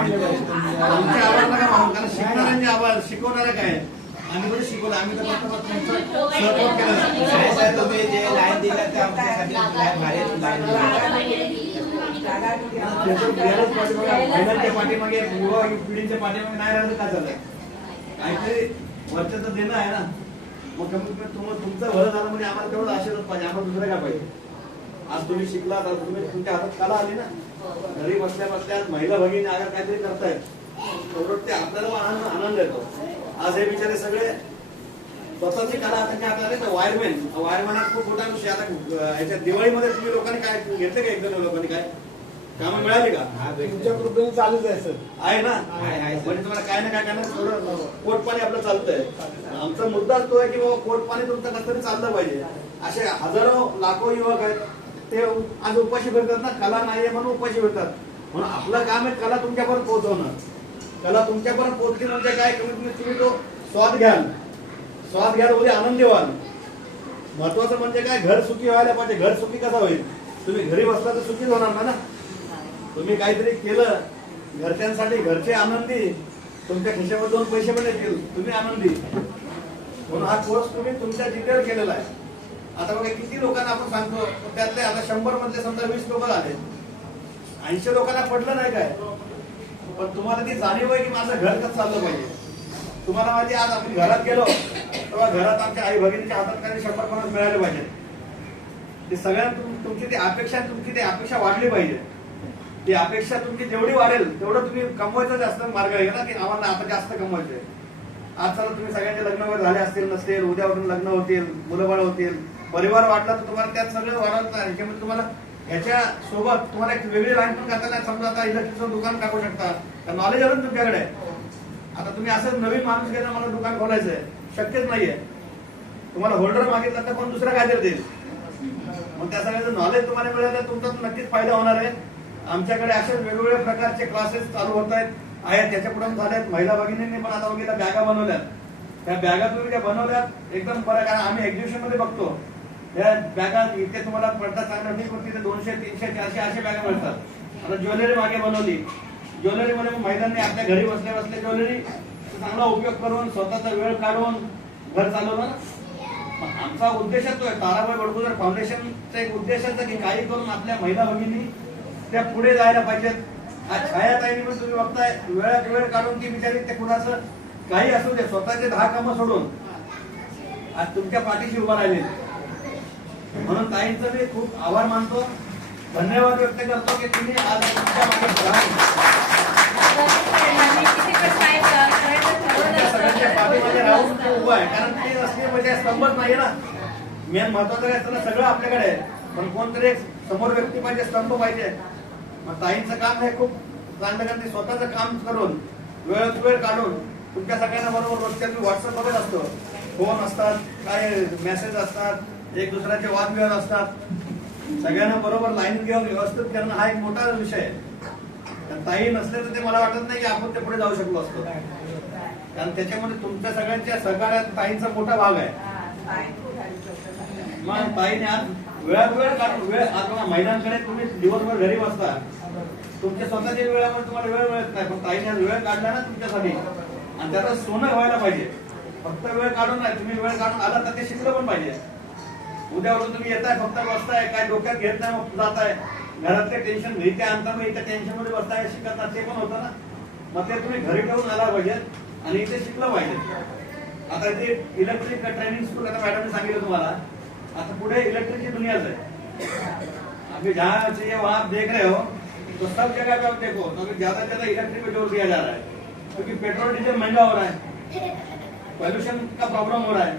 आमच्या आवाज नका म्हणून, कारण शिकणाऱ्यांचे आवाज शिकवणारे काय आम्ही पण शिकवलं, आम्ही तर फक्त तुमचं सपोर्ट केलं. तुम्ही जे लाईन दिला ते आमच्यासाठी महिलांच्या पाठीमागे युवा पिढीच्या पाठीमागे नाही राहिलं का झालं, काहीतरी वरच्याच देणं आहे ना. मग कमीत कमी तुमचं भलं झालं म्हणजे आम्हाला तेवढं आशीर्वाद पाहिजे, आम्हाला दुसरं काय पाहिजे. आज तुम्ही शिकलात, आज तुम्ही तुमच्या हातात कला आली ना, घरी बसल्या बसल्या महिला भगिनी अगर काहीतरी करतायत तेवढं ते आपल्याला आनंद येतो. आज हे बिचारे सगळे स्वतःची कला त्यांच्या हातात आहे. वायरमॅन हा खूप मोठा विषय. आता ह्याच्या दिवाळीमध्ये तुम्ही लोकांनी काय घेतलं का, एकदम लोकांनी काय कामं मिळाली का? तुमच्या कृपेने चालूच आहे सर. आहे ना, म्हणजे तुम्हाला काय ना काय करणार, थोडं पोटपाणी आपलं चालतंय. आमचा मुद्दा तो आहे की बाबा पोटपाणी तुमचं कसं तरी चाललं पाहिजे. असे हजारो लाखो युवक आहेत ते आज उपाशी फिरतात ना, कला नाहीये म्हणून उपाशी फिरतात. म्हणून आपलं काम आहे कला तुमच्यापर्यंत पोहोचवणं. कला तुमच्यापर्यंत पोहोचली म्हणजे काय, कमीत कमी तुम्ही तो स्वाद घ्याल, उद्या आनंदी व्हाल. महत्वाचं म्हणजे काय, घर सुखी व्हायला पाहिजे. घर सुखी कसा होईल, तुम्ही घरी बसला तर सुखीच होणार ना. तुम्ही काहीतरी केलं घरच्यांसाठी, घरचे आनंदी, तुमच्या खिशामध्ये 2 पैसे पण येतील, तुम्ही आनंदी. म्हणून हा कोर्स तुम्ही तुमच्या जिद्दीवर केलेला आहे. आता बघा किती लोकांना आपण सांगतो, त्यातले आता 100 मधले समजा 20 लोक आले, 80 लोकांना पडलं नाही काय, पण तुम्हाला ती जाणीव आहे की माझं घर कसं चाललं पाहिजे. तुम्हाला माहिती, आज आपण घरात गेलो तेव्हा घरात आमच्या आई भगिनीच्या हातात काही 100-50 मिळाले पाहिजे. ते सगळ्यांना तुमची ती अपेक्षा वाढली पाहिजे. ती अपेक्षा तुमची जेवढी वाढेल तेवढं तुम्ही कमवायचा जास्त मार्ग आहे ना, की आम्हाला आता जास्त कमवायचंय. आज चला तुम्ही सगळ्यांचे लग्न वगैरे झाले असतील नसतील, उद्यावरून लग्न होतील, मुलं बाळ होतील, परिवार वाढला तर तुम्हाला त्यात सगळं वाढवत नाही. ह्याच्यामध्ये तुम्हाला ह्याच्या सोबत तुम्हाला एक वेगळी लाईन पण करता नाही. समजा आता इलेक्ट्रिकचं दुकान टाकू शकता, तर नॉलेज अजून तुमच्याकडे आहे. आता तुम्ही असं नवीन माणूस घेणं, मला दुकान खोलायचंय, शक्यच नाहीये. तुम्हाला होल्डर मागितला तर कोण दुसरा काहीतरी देईल. मग त्या सगळ्याचं नॉलेज तुम्हाला मिळालं तर तुमचा नक्कीच फायदा होणार आहे. आमच्याकडे असे वेगवेगळ्या प्रकारचे क्लासेस चालू होत आहेत. त्याच्या पुढे झालेत. महिला भगिनींनी पण आता वगैरे बॅगा बनवल्यात. त्या बॅगा तुम्ही त्या बनवल्यात एकदम बरं, कारण आम्ही एक्झिबिशन मध्ये बघतो या बॅगा इथे तुम्हाला पडतात चांगलं ठीक होती, 200, 300, 400 असे बॅगा मिळतात. आता ज्वेलरी मागे बनवली, ज्वेलरीमध्ये महिलांनी आपल्या घरी बसल्या बसल्या ज्वेलरी चांगला उपयोग करून स्वतःचा वेळ काढून घर चालवलं. आमचा उद्देश तो आहे, ताराबाई बडगुजर फाउंडेशनचा एक उद्देश आहे की काही करून आपल्या महिला भगिनी त्या पुढे जायला पाहिजेत. आज छायाताईंनी पण तुम्ही बघताय वेळात वेळ काढून ती बिचारी ते कुणाचं काही असू दे स्वतःचे 10 कामं सोडून आज तुमच्या पाठीशी उभा राहिले. म्हणून ताईंचं मी खूप आभार मानतो, धन्यवाद व्यक्त करतो की तुम्ही आज तुमच्या मागे सगळ्यांच्या पाठीमागे राहून उभा आहे. कारण ते असणे म्हणजे स्तंभच नाही ना. मेन महत्वाचं काय असतं, सगळं आपल्याकडे आहे पण कोणतरी एक समोर व्यक्ती पाहिजे, स्तंभ पाहिजे. मग ताईंचं काम हे खूप चांगलं करते, स्वतःचं काम करून वेळ काढून तुमच्या सगळ्यांना बरोबर रोजच्या मी व्हॉट्सअप वगैरे असतो, फोन असतात, काय मेसेज असतात, एक दुसऱ्याचे वादविवाद असतात. सगळ्यांना बरोबर लाईन घेऊन व्यवस्थित करणं हा एक मोठा विषय आहे. ताई नसले तर ते मला वाटत नाही की आपण ते पुढे जाऊ शकलो असतो, कारण त्याच्यामध्ये तुमच्या सगळ्यांच्या सहकार्यात ताईंचा मोठा भाग आहे. मग ताईने आज वेळ काढून आता महिलांकडे तुम्ही दिवसभर घरी बसता, तुमच्या स्वतःच्या वेळामध्ये तुम्हाला वेळ मिळत नाही, पण ताईने आज वेळ काढला ना तुमच्यासाठी, आणि त्याचं सोनं व्हायला पाहिजे. फक्त वेळ काढून नाही, तुम्ही वेळ काढून आला तर ते शिकलं पण पाहिजे. उद्यावरून तुम्ही येताय फक्त बसताय, काय डोक्यात घेत नाही, मग जाताय घरातले टेन्शन घरी ते आणता, मग इथे टेन्शन मध्ये बसताय शिकत ते पण होतं ना. मग ते तुम्ही घरी ठेवून आला पाहिजे आणि इथे शिकलं पाहिजे. आता ते इलेक्ट्रिक ट्रेनिंग स्कूल आता मॅडमने सांगितलं तुम्हाला, आता पुढे इलेक्ट्रिक की दुनिया है, अभी जहाँ चाहिए वहाँ आप देख रहे हो, तो सब जगह पे आप देखो तो ज्यादा से ज्यादा इलेक्ट्रिक पे जोर दिया जा रहा है, क्योंकि पेट्रोल डीजल महंगा हो रहा है, पॉल्यूशन का प्रॉब्लम हो रहा है,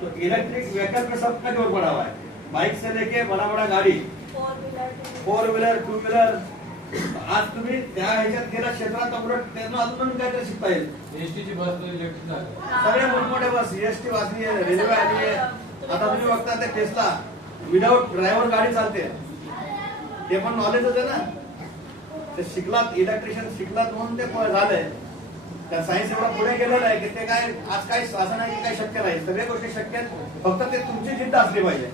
तो इलेक्ट्रिक व्हीकल पे सबका जोर पड़ा हुआ है. बाइक से लेके बड़ा गाड़ी, 4 व्हीलर 2 व्हीलर. आज तुम्ही त्या ह्याच्यात गेला क्षेत्रात त्यांना अजून काहीतरी शिकता येईल. एसटीची बस इलेक्ट्रिक सगळ्या मोठमोठ्या बस, एसटी वाचली आहे, रेल्वे आली आहे. आता तुम्ही बघता ते टेस्ला विदाउट ड्रायव्हर गाडी चालते, ते पण नॉलेजच आहे ना. ते शिकलात, इलेक्ट्रिशियन शिकलात म्हणून ते झालंय. त्या सायन्स एवढा पुढे गेलेला आहे की ते काय आज काय असं नाही की काही शक्य नाही, सगळ्या गोष्टी शक्य आहेत, फक्त ते तुमची जिद्द असली पाहिजे.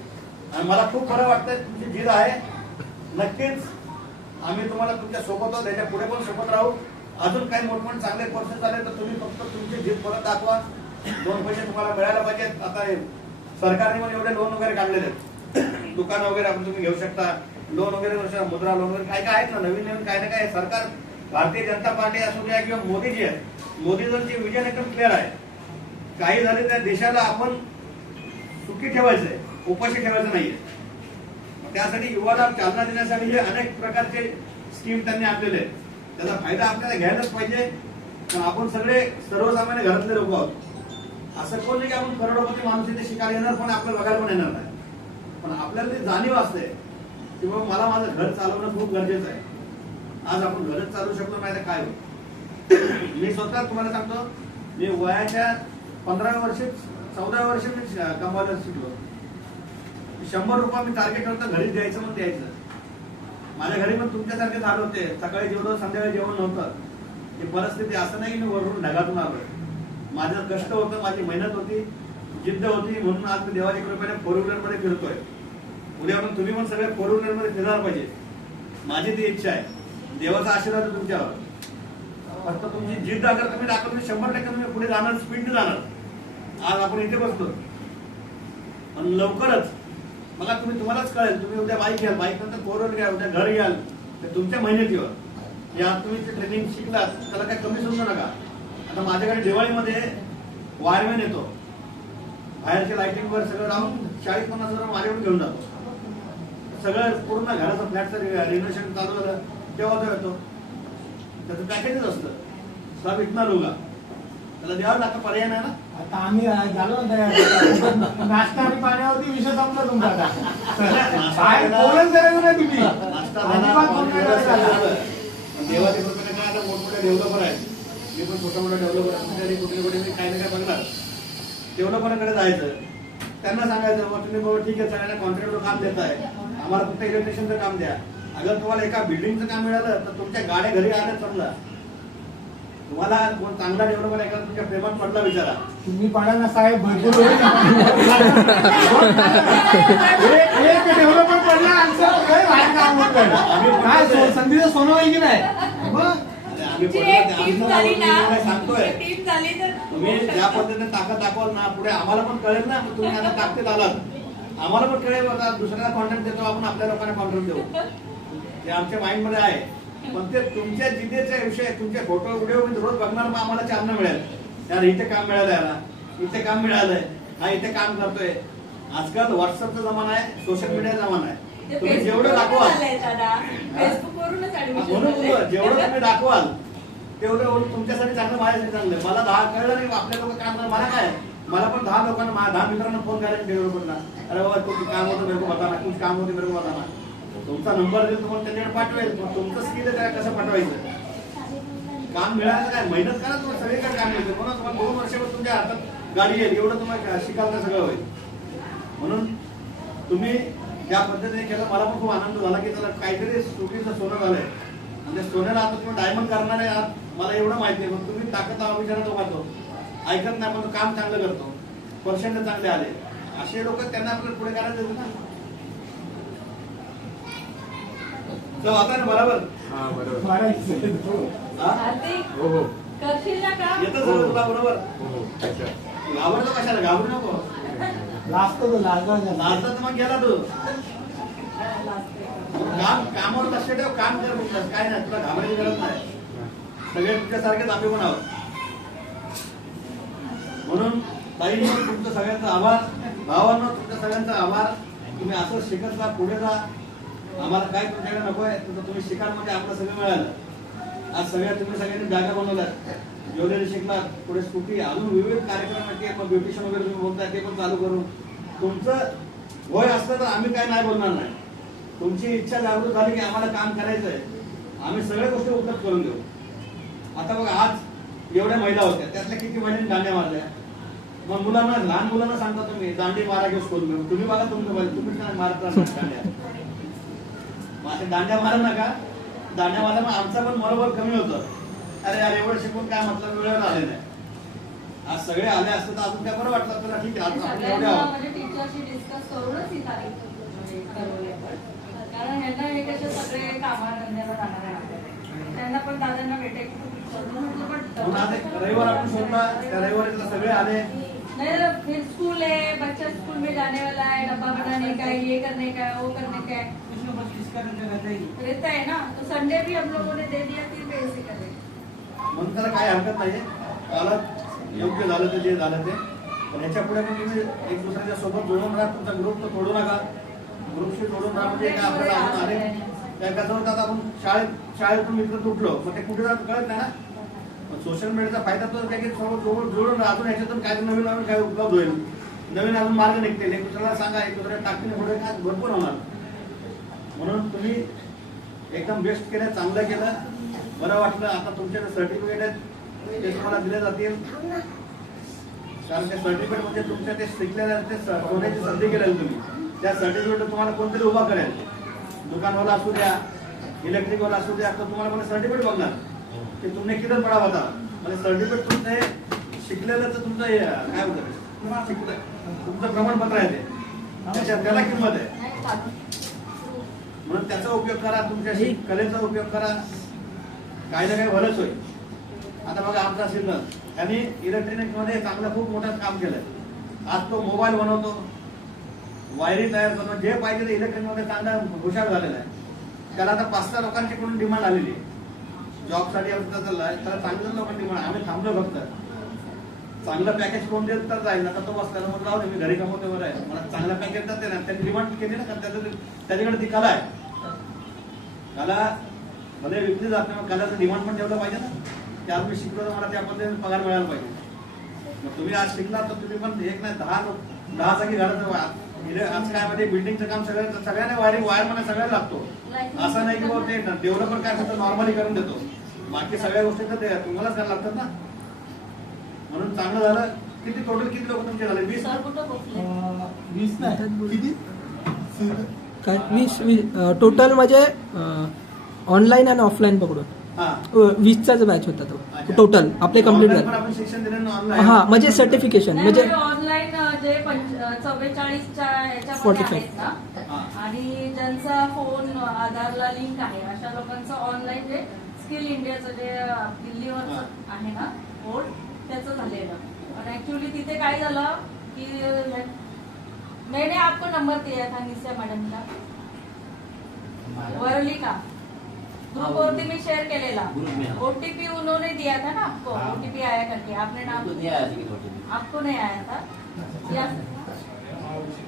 आणि मला खूप बरं वाटतंय तुमची जिद्द आहे. नक्कीच आम्ही तुम्हाला तुमच्या सोबत आहोत, त्याच्या पुढे पण सोबत राहू. अजून काही मोठमोठे चांगले कोर्सेस झाले तर तुम्ही फक्त तुमची जीत परत दाखवा, 2 पैसे तुम्हाला मिळायला पाहिजेत. आता हे सरकारने पण एवढे लोन वगैरे काढलेले आहेत, दुकान वगैरे आपण तुम्ही घेऊ शकता, लोन वगैरे, मुद्रा लोन वगैरे काय काय आहेत ना, नवीन नवीन काय ना काय सरकार, भारतीय जनता पार्टी असू द्या किंवा मोदीजी आहे, मोदीजींचे विजन एकदम क्लिअर आहे. काही झाले त्या देशाला आपण सुखी ठेवायचंय, उपाशी ठेवायचं नाहीये. त्यासाठी युवाला चालना देण्यासाठी हे अनेक प्रकारचे स्कीम त्यांनी आणलेले आहेत. त्याचा फायदा आपल्याला घ्यायलाच पाहिजे. पण आपण सगळे सर्वसामान्य घरातले लोक आहोत. असं कोण नाही की आपण करोडपती माणूस इथे शिकायला येणार पण आपल्याला बघायला पण येणार नाही. पण आपल्याला ती जाणीव असते की बाबा मला माझं घर चालवणं खूप गरजेचं आहे. आज आपण घरच चालवू शकलो नाही तर काय होईल. मी स्वतः तुम्हाला सांगतो, मी वयाच्या 15व्या वर्षी 14व्या वर्षी मी कमवायला शिकलो. 100 रुपये मी टार्गेट करतो घरी द्यायचं म्हणून द्यायचं. माझ्या घरी पण तुमच्यासारखे झाले होते, सकाळी जेवलो संध्याकाळी जेवण नव्हतं. ही परिस्थिती असं नाही की मी वरून ढगातून आलोय. माझं कष्ट होतं, माझी मेहनत होती, जिद्द होती, म्हणून आज मी देवाच्या कृपेने 4 व्हीलर मध्ये फिरतोय. उद्या पण तुम्ही पण सगळे 4 व्हीलर मध्ये फिरणार पाहिजे, माझी ती इच्छा आहे. देवाचा आशीर्वाद आहे तुमच्यावर. फक्त तुमची जिद्द अगर तुम्ही दाखवली 100% तुम्ही पुढे जाणार, स्पीडने जाणार. आज आपण इथे बसलो पण लवकरच मला तुम्हालाच कळेल. तुम्ही उद्या बाईक घ्याल, बाईक नंतर 4 व्हीलर घ्याल, उद्या घर घ्याल, तर तुमच्या मेहनतीवर. या तुम्ही ट्रेनिंग शिकलात त्याला काही कमी समजू नका. आता माझ्याकडे दिवाळीमध्ये वायरमॅन येतो, बाहेरच्या लाइटिंग वर सगळं राहून 40-50 हजार माझ्याकडून घेऊन जातो. सगळं पूर्ण घराचं फ्लॅटचं रिनोव्हेशन चालू झालं तेव्हा तो येतो. त्याचं पॅकेजच असतं, सब इतना लोगा, त्याला द्यावं लागतं, पर्याय नाही ना. आता आम्ही झालो ना नाश्ता आणि पाण्यावरती विषय संपला तुमचा. काय बोलच करायचं नाही तुम्ही. नाश्ता अजिबात बोलणं नाही झालं. देवाच्या कृपेने काय आता मोठमोठे डेव्हलपर आहेत. मी पण छोटा मोठा डेव्हलपर आहे, कुठे कुठे मी काही ना काय बघणार. डेव्हलपरकडे जायचं, त्यांना सांगायचं मग तुम्ही बाबा ठीक आहे सगळ्यांना कॉन्ट्रॅक्टवर काम देत आहे, आम्हाला फक्त इलेक्ट्रिशियनचं काम द्या. अगर तुम्हाला एका बिल्डिंगचं काम मिळालं तर तुमच्या गाड्या घरी आल्या समजा. तुम्हाला कोण चांगला डेव्हलपर एका तुमच्या प्रेमात पडला विचारा. तुम्ही पाडा ना साहेब, भरपूर एक डेव्हलपमेंट पडला आमचं काम होत काय संधीचं सोनं आहे की नाही. आम्ही सांगतोय तुम्ही ज्या पद्धतीने ताकद दाखवाल ना पुढे आम्हाला पण कळेल ना. तुम्ही आता ताकदीत आलात, आम्हाला पण कळेल. आता दुसऱ्याला कॉन्ट्रॅक्ट देतो आपण, आपल्या लोकांना कॉन्ट्रॅक्ट देऊ, ते आमच्या माइंड मध्ये आहे. पण ते तुमच्या जिद्दीचे विषय, तुमचे फोटो व्हिडिओ मी रोज बघणार, मग आम्हाला चालना मिळेल. यार इथे काम मिळालं, याला इथे काम मिळालंय, हा इथे काम करतोय. आजकाल व्हॉट्सअपचा जमाना आहे, सोशल मीडियाचा जमाना आहे. तुम्ही जेवढं दाखवाल, म्हणून जेवढं तुम्ही दाखवाल तेवढं तुमच्यासाठी चांगलं, माझ्यासाठी चांगलं. मला 10 कळलं नाही आपल्या लोक काम करणार, मला काय, मला पण 10 लोकांना 10 मित्रांना फोन करायचे डेव्हलपरला. अरे बाबा कुछ काम होतं मेरे को बताना, कुछ काम होते मेरे को बताना. तुमचा नंबर देईल, तुम्हाला त्यांच्याकडे पाठवेल. तुमचं स्किल आहे त्याला कसं पाठवायचं. काम मिळालं काय, मेहनत करा, तुम्हाला सगळीकडे काम मिळतं. म्हणून तुम्हाला 2 वर्षावर तुमच्या हातात गाडी येईल, एवढं तुम्हाला शिकायला सगळं होईल. म्हणून तुम्ही ज्या पद्धतीने केलं मला पण खूप आनंद झाला की त्याला काहीतरी सुटीचं सोनं झालंय. म्हणजे सोन्याला आता तुम्ही डायमंड करणार आहे मला एवढं माहिती आहे. पण तुम्ही ताकद विचारात उभारतो, ऐकत नाही, पण काम चांगलं करतो, पर्सेंट चांगले आले. असे लोक त्यांना आपल्याला पुढे करायचं ना. तो आता ना बरोबर येतं सगळं तुला बरोबर. घाबरतो कशाला, घाबरू नको. लाजतात मग गेला तू. कामावर लक्ष ठेव, काम कर म्हणतात, काय नाही तुला घाबरायची गरज नाही. सगळे तुमच्यासारखेच आम्ही पण आहोत. म्हणून ताई तुमचं सगळ्यांचा आभार, भावांनो तुमच्या सगळ्यांचा आभार. तुम्ही असं शिकत जा, पुढे जा. आम्हाला काय तुमच्याकडे नको आहे, तुम्ही शिकाल म्हणजे आपलं सगळं मिळालं. आज तुम्ही सगळ्यांनी बॅगा बनवल्यात, ज्वेलरी शिकलात, पुढे स्कूटी, अजून विविध कार्यक्रम, ब्युटिशियन वगैरे तुम्ही बोलताय ते पण चालू करून. तुमचं वय असलं तर आम्ही काय नाही बोलणार नाही. तुमची इच्छा जागृत झाली की आम्हाला काम करायचंय, आम्ही सगळ्या गोष्टी उपलब्ध करून देऊ. आता बघा आज एवढ्या महिला होत्या, त्यातल्या किती महिलांनी दांड्या मारल्या. मग मुलांना, लहान मुलांना सांगता तुम्ही दांडी मारा घेऊ स्कूल मध्ये. तुम्ही बघा तुमचं, तुम्ही काय मारता दांड्या. माझ्या दांड्या मारा नका, दांड्या मारल्या मग आमचा पण मनोबल कमी होतं. अरे यार एवढं शिकून काय मतलब, वेळेवर आले नाही. आज सगळे आले असते तर अजून काय बरं वाटलं तुला. ठीक आहे, आपण एवढे आहोत. टीचरशी डिस्कस करूनच ही तारीख ठरवली आपण. कारण ह्यांना हे कसे सगळे कामाधंद्याला जाणार आहे, त्यांना पण दादांना भेटायची खूप इच्छा म्हणून आज एक रविवार आपण शोधला, त्या रविवारी इथं सगळे आले. नहीं तो फिर स्कूल है, बच्चा स्कूल में जाने वाला है, डब्बा बनाने का है, ये करने का है, वो करने का है, रहता है ना. तो संडे भी हम लोगों ने दे दिया, 3 पे ऐसे करे. म्हणून त्याला काही हरकत नाहीये. चालत योग्य झालं ते जे झालं ते. पण ह्याच्या पुढे पण तुम्ही एक दुसऱ्याच्या सोबत जोडून राहा. तुमचा ग्रुप तर तोडू नका. ग्रुपशी जोडून राहा. म्हणजे काय आपल्याला आपण आले त्या कसं आता आपण शाळेतून मित्र तुटलो मग ते कुठे जात कळत नाही ना. सोशल मीडियाचा फायदा तो काय की सर्व जोडून अजून ह्याच्यातून काय नवीन नवीन काय उपलब्ध होईल, नवीन अजून मार्ग निघतील. एक दुसऱ्याला सांगा, एक दुसऱ्या टाकतील, पुढे काय भरपूर होणार. म्हणून तुम्ही एकदम बेस्ट केलं, चांगलं केलं, बरं वाटलं. आता तुमचे सर्टिफिकेट आहेत ते तुम्हाला दिले जातील. कारण ते सर्टिफिकेट म्हणजे तुमच्या ते शिकलेल्या ते होण्याची संधी केलेली तुम्ही. त्या सर्टिफिकेट तुम्हाला कोणतरी उभा करेल, दुकानवाला असू द्या, इलेक्ट्रिकवाला असू द्या, तर तुम्हाला मला सर्टिफिकेट बघणार की तुमने किधर पडा होता. म्हणजे सर्टिफिकेट तुमचं हे शिकलेलं तर तुमचं हे काय होतं, तुमचं प्रमाणपत्र आहे ते, त्याच्यात त्याला किंमत आहे. म्हणून त्याचा उपयोग करा, तुमच्या कलेचा उपयोग करा, काही ना काही भलंच होईल. आता बघा आमचा सिग्नल त्यांनी इलेक्ट्रॉनिक मध्ये चांगलं खूप मोठं काम केलंय. आज तो मोबाईल बनवतो, वायरिंग तयार करतो, जे पाहिजे ते इलेक्ट्रॉनिक मध्ये चांगला हुशार झालेला आहे. त्याला आता 5-6 लोकांची कडून डिमांड आलेली आहे. जॉबसाठी त्याला चांगलं लोकांनी डिमांड. आम्ही थांबलो फक्त चांगलं पॅकेज कोण देत तर जाईल. आता तो बसला मग जाऊ दे, मी घरी कमवतो बरं आहे, मला चांगलं पॅकेज देतात ना. त्यांनी डिमांड केली ना, कारण त्याच्याकडे ती कला आहे. कला भले विकली जात नाही, मग कलाचं डिमांड पण ठेवलं पाहिजे ना. ते आज मी शिकलो तर मला त्या पद्धतीने पगार मिळायला पाहिजे. मग तुम्ही आज शिकला तर तुम्ही पण एक नाही 10 जागी घराचं आज काय मध्ये बिल्डिंगचं काम सगळ्यांना वायर मला सगळ्याला लागतो. असं नाही की बाबा ते डेव्हलपर काय करतो नॉर्मली करून देतो, बाकी सगळ्या गोष्टी तर ते तुम्हालाच करायला लागतात ना. म्हणून चांगलं झालं. किती टोटल किती लोक तुमचे झाले? 20 नाही किती काय 20 टोटल म्हणजे ऑनलाईन आणि ऑफलाईन पकडून हा 20चाच बॅच होता तो टोटल आपले कम्प्लीट Online पण झाले. आपण शिक्षण दिलं ना ऑनलाईन. हा म्हणजे सर्टिफिकेशन म्हणजे ऑनलाईन जे 44च्या याच्यामध्ये 45. आहेत ना, आणि ज्यांचा फोन आधारला लिंक आहे अशा लोकांचं ऑनलाईन जे स्किल इंडियाचं जे दिल्लीवरचं आहे ना बोर्ड, त्याचं झालेलं. पण ऍक्च्युअली तिथे काय झालं की मैंने आपको नंबर दिया था निशा मैडम का, वरली का ग्रुप वरती मी शेअर केलेला. ओटीपी उन्होंने दिया था ना आपको, ओटीपी आया करके आपने नाम आपको नहीं आया था या?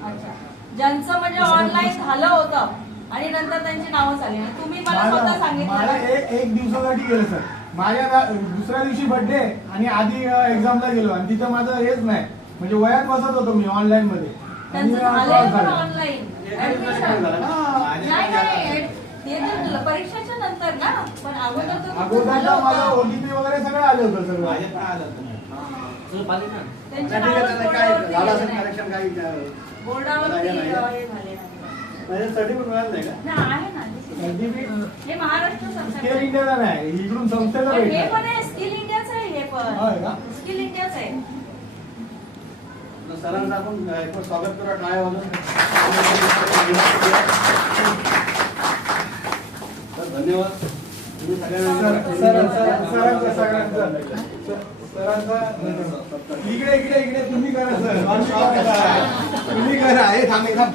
अच्छा, ज्यांचं म्हणजे ऑनलाईन झालं होतं आणि नंतर त्यांची नावं झाली आणि तुम्ही मला स्वतः मला सांगितलं. एक दिवसासाठी गेलं सर. माझ्या दुसऱ्या दिवशी बर्थडे आणि आधी एक्झामला गेलो आणि तिथं माझं हेच नाही, म्हणजे वयात बसत होतो मी ऑनलाईन मध्ये. त्यांचं झालंय पण ऑनलाईन ऍडमिशन. म्हणजे नाही ते तर परीक्षेच्या नंतर ना, पण अगोदर तर तुमचं अगोदर झालं माझं होतं. ओटीपी वगैरे सगळं आलं होतं सगळं. माझ्या पण आलं होतं. त्यांच्या नाही, नावावर त्याचं काय बोर्डावरती झालं असेल नाही. करेक्शन काही बोर्डावरती हे झाले नाही. सर्टिफिकेट मिळालं नाही का? नाही, आहे ना. सर्टिफिकेट हे महाराष्ट्र स्किल सरकार इंडियाला नाही, इकडून संस्थेला पण हे भेटलं. पण आहे, स्किल इंडियाचं आहे हे पण. होय का? स्किल इंडियाचं आहे. सरांचं आपण एक स्वागत करूया टाळ्या वाजवून. तर धन्यवाद तुम्ही इकडे इकडे इकडे तुम्ही करा सर, तुम्ही करा. हे थांब थांब.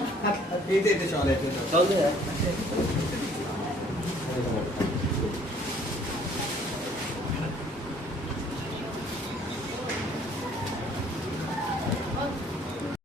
इथे शॉल आहे.